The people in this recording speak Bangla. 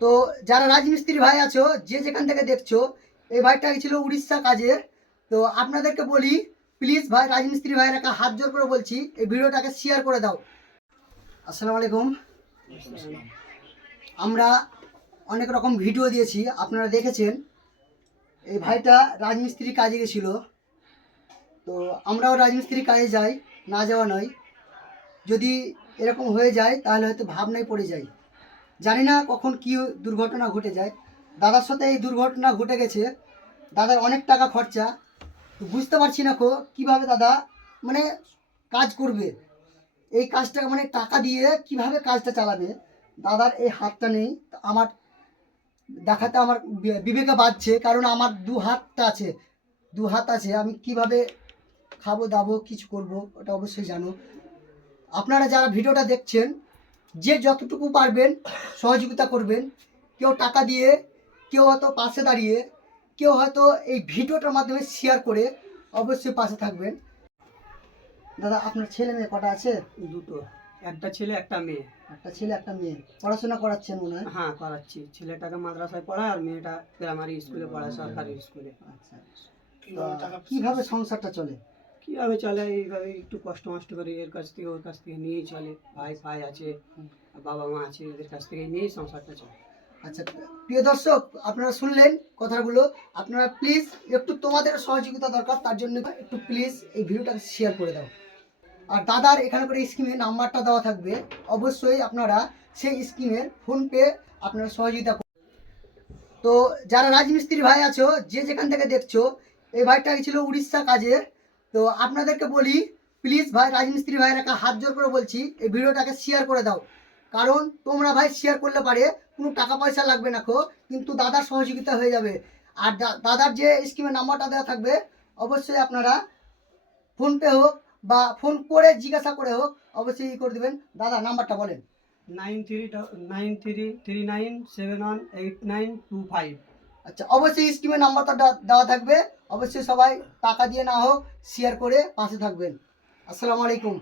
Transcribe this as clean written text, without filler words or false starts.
তো যারা রাজমিস্ত্রি ভাই আছো, যে যেখান থেকে দেখছো, এই ভাইটা ছিল উড়িষ্যা কাজে। তো আপনাদেরকে বলি, প্লিজ ভাই, রাজমিস্ত্রি ভাইরাকে হাত জোর করে বলছি, এই ভিডিওটাকে শেয়ার করে দাও। আসসালামু আলাইকুম। আমরা অনেক রকম ভিডিও দিয়েছি, আপনারা দেখেছেন। এই ভাইটা রাজমিস্ত্রি কাজে গেছিল। তো আমরাও রাজমিস্ত্রি কাজে যাই, না যাওয়া নয়। যদি এরকম হয়ে যায় তাহলে হয়তো ভাবনায় পড়ে যাই, জানি না কখন কি দুর্ঘটনা ঘটে যায়। দাদার সাথে এই দুর্ঘটনা ঘটে গেছে। দাদার অনেক টাকা খরচা। তো বুঝতে পারছি না কীভাবে দাদা মানে কাজ করবে, এই কাজটা মানে টাকা দিয়ে কিভাবে কাজটা চালাবে। দাদার এই হাতটা নেই, আমার দেখাতে আমার বিবেকে বাজছে, কারণ আমার দু হাত আছে। আমি কিভাবে খাবো দাবো কিছু করব, ওটা অবশ্যই জানো। আপনারা যারা ভিডিওটা দেখছেন, যে যতটুকু পারবেন সহযোগিতা করবেন। কেউ টাকা দিয়ে, কেউ হয়তো পাশে দাঁড়িয়ে, কেউ হয়তো এই ভিডিওটার মাধ্যমে শেয়ার করে অবশ্যই পাশে থাকবেন। দাদা, আপনার ছেলে মেয়ে কটা আছে? দুটো, একটা ছেলে একটা মেয়ে। একটা ছেলে একটা মেয়ে। পড়াশোনা করাচ্ছেন মনে হয়? হ্যাঁ, করাচ্ছি। ছেলেটাকে মাদ্রাসায় পড়ায় আর মেয়েটা প্রাইমারি স্কুলে পড়ায়, সরকারি স্কুলে। আচ্ছা, কিভাবে সংসারটা চলে? কিভাবে চলে, এইভাবে একটু কষ্ট মষ্ট করে এর কাছ থেকে ওর কাছ থেকে নিয়েই চলে। ভাই ভাই আছে, বাবা মা আছে, এদের কাছ থেকে নিয়েই সংসারটা চলে। আচ্ছা, প্রিয় দর্শক, আপনারা শুনলেন কথাগুলো। আপনারা প্লিজ একটু, তোমাদের সহযোগিতা দরকার, তার জন্য একটু প্লিজ এই ভিডিওটাকে শেয়ার করে দাও। আর দাদার এখানে করে স্কিমের নাম্বারটা দেওয়া থাকবে, অবশ্যই আপনারা সেই স্কিমের ফোনপে আপনারা সহযোগিতা করুন। তো যারা রাজমিস্ত্রি ভাই আছো, যে যেখান থেকে দেখছো, এই ভাইটা ছিল উড়িষ্যা কাজে। তো আপনাদেরকে বলি, প্লিজ ভাই, রাজমিস্ত্রি ভাইরাকে হাত জোর করে বলছি, এই ভিডিওটাকে শেয়ার করে দাও। কারণ তোমরা ভাই শেয়ার করলে পারে কোনো টাকা পয়সা লাগবে না, কিন্তু দাদার সহযোগিতা হয়ে যাবে। আর দাদার যে স্কিমের নাম্বারটা দেওয়া থাকবে, অবশ্যই আপনারা ফোনপে হোক বা ফোন করে জিজ্ঞাসা করে হোক, অবশ্যই করে দেবেন। দাদা, নাম্বারটা বলেন। 9393718925। আচ্ছা, অবশ্যই স্কিমের নাম্বারটা দেওয়া থাকবে। অবশ্যই সবাই টাকা দিয়ে না হোক শেয়ার করে পাশে থাকবেন। আসসালামু আলাইকুম।